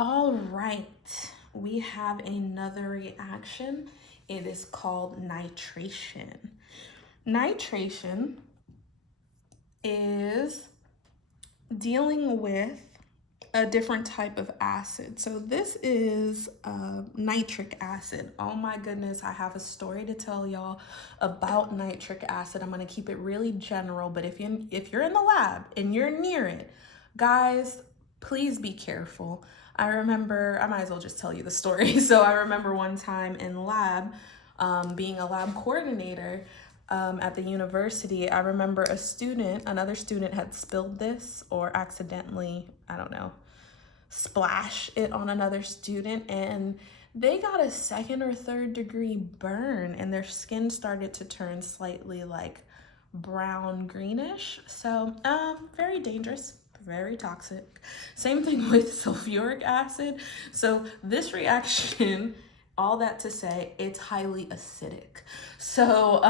All right, we have another reaction. It is called nitration. Nitration is dealing with a different type of acid. So this is nitric acid. Oh my goodness, I have a story to tell y'all about nitric acid. I'm gonna keep it really general, but if you're in the lab and you're near it, guys, please be careful. I might as well just tell you the story. So I remember one time in lab, being a lab coordinator, at the university, I remember another student had spilled this or accidentally, I don't know, splash it on another student, and they got a second or third degree burn and their skin started to turn slightly like brown greenish. So very dangerous, very toxic. Same thing with sulfuric acid. So this reaction, all that to say, it's highly acidic. So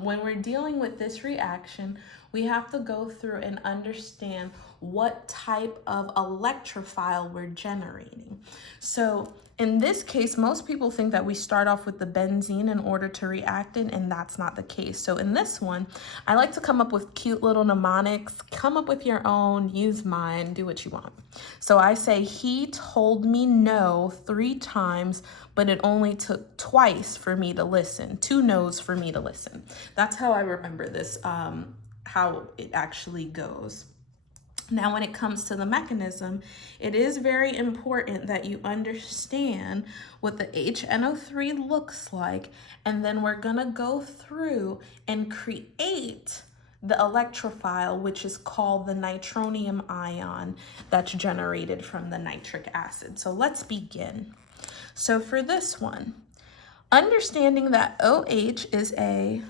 when we're dealing with this reaction, we have to go through and understand what type of electrophile we're generating. So in this case, most people think that we start off with the benzene in order to react it, and that's not the case. So in this one, I like to come up with cute little mnemonics. Come up with your own, use mine, do what you want. So I say, he told me no 3 times, but it only took twice for me to listen. 2 no's for me to listen. That's how I remember this, how it actually goes. Now, when it comes to the mechanism, it is very important that you understand what the HNO3 looks like, and then we're gonna go through and create the electrophile, which is called the nitronium ion that's generated from the nitric acid. So let's begin. So for this one, understanding that OH is a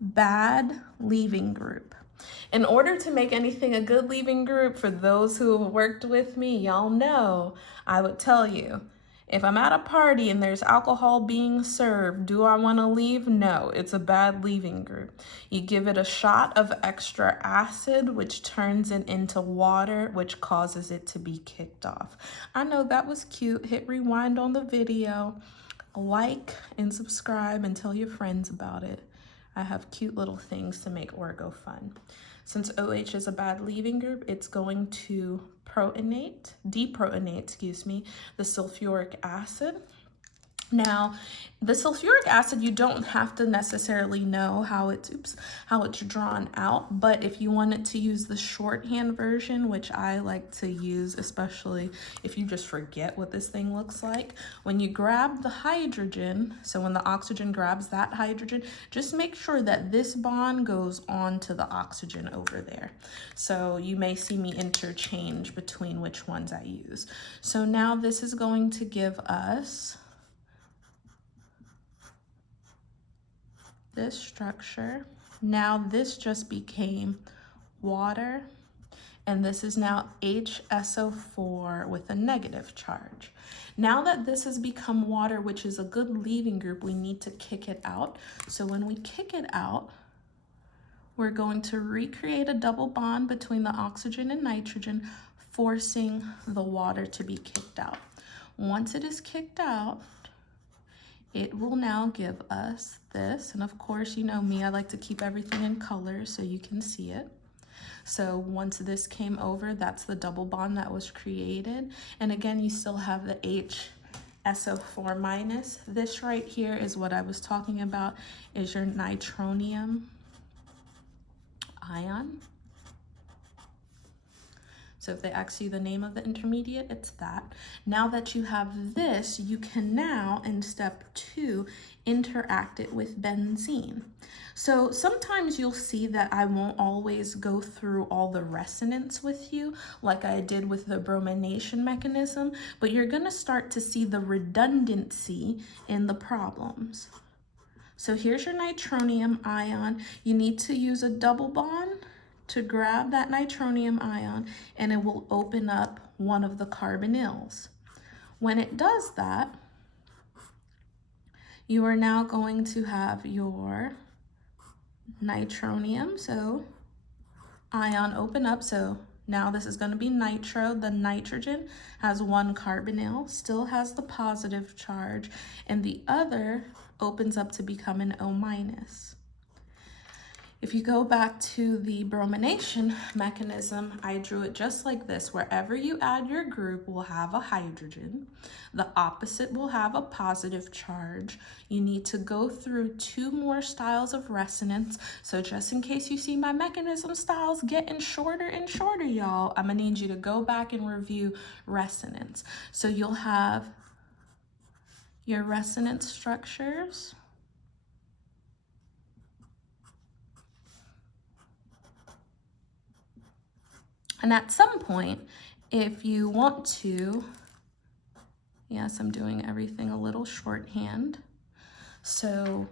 bad leaving group. In order to make anything a good leaving group, for those who have worked with me, y'all know, I would tell you, if I'm at a party and there's alcohol being served, do I want to leave? No, it's a bad leaving group. You give it a shot of extra acid, which turns it into water, which causes it to be kicked off. I know that was cute. Hit rewind on the video, like and subscribe, and tell your friends about it. I have cute little things to make Orgo fun. Since OH is a bad leaving group, it's going to deprotonate, the sulfuric acid. Now, the sulfuric acid, you don't have to necessarily know how it's drawn out, but if you wanted to use the shorthand version, which I like to use, especially if you just forget what this thing looks like, when you grab the hydrogen, so when the oxygen grabs that hydrogen, just make sure that this bond goes on to the oxygen over there. So you may see me interchange between which ones I use. So now this is going to give us this structure. Now this just became water, and this is now HSO4 with a negative charge. Now that this has become water, which is a good leaving group, we need to kick it out. So when we kick it out, we're going to recreate a double bond between the oxygen and nitrogen, forcing the water to be kicked out. Once it is kicked out, it will now give us this, and of course, you know me, I like to keep everything in color so you can see it. So once this came over, that's the double bond that was created. And again, you still have the HSO4 minus. This right here is what I was talking about, is your nitronium ion. So if they ask you the name of the intermediate, it's that. Now that you have this, you can now, in step 2, interact it with benzene. So sometimes you'll see that I won't always go through all the resonance with you like I did with the bromination mechanism, but you're gonna start to see the redundancy in the problems. So here's your nitronium ion. You need to use a double bond to grab that nitronium ion, and it will open up one of the carbonyls. When it does that, you are now going to have your nitronium, so ion open up, so Now this is going to be nitro. The nitrogen has 1 carbonyl, still has the positive charge, and the other opens up to become an O-. If you go back to the bromination mechanism, I drew it just like this. Wherever you add your group will have a hydrogen. The opposite will have a positive charge. You need to go through 2 more styles of resonance. So just in case you see my mechanism styles getting shorter and shorter, y'all, I'm gonna need you to go back and review resonance. So you'll have your resonance structures. And at some point, if you want to, yes, I'm doing everything a little shorthand. So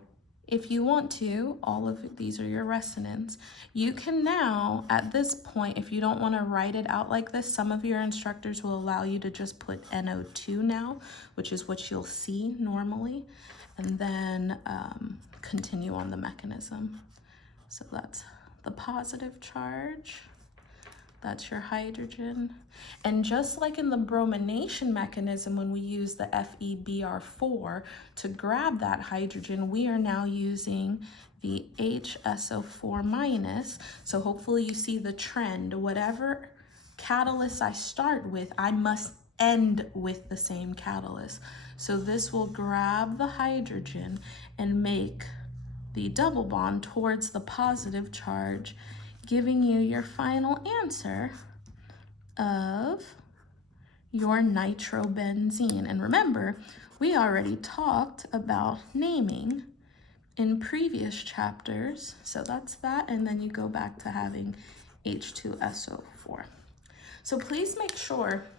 if you want to, all of these are your resonance. You can now, at this point, if you don't want to write it out like this, some of your instructors will allow you to just put NO2 now, which is what you'll see normally, and then continue on the mechanism. So that's the positive charge. That's your hydrogen. And just like in the bromination mechanism, when we use the FeBr4 to grab that hydrogen, we are now using the HSO4-. So hopefully you see the trend. Whatever catalyst I start with, I must end with the same catalyst. So this will grab the hydrogen and make the double bond towards the positive charge, giving you your final answer of your nitrobenzene. And remember, we already talked about naming in previous chapters. So that's that, and then you go back to having H2SO4. So please make sure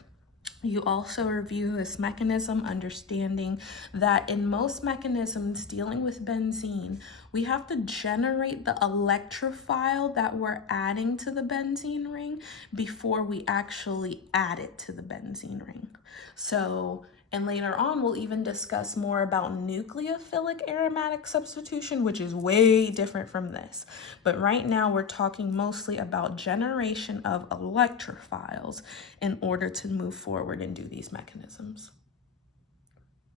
you also review this mechanism, understanding that in most mechanisms dealing with benzene, we have to generate the electrophile that we're adding to the benzene ring before we actually add it to the benzene ring. So, and later on, we'll even discuss more about nucleophilic aromatic substitution, which is way different from this. But right now, we're talking mostly about generation of electrophiles in order to move forward and do these mechanisms.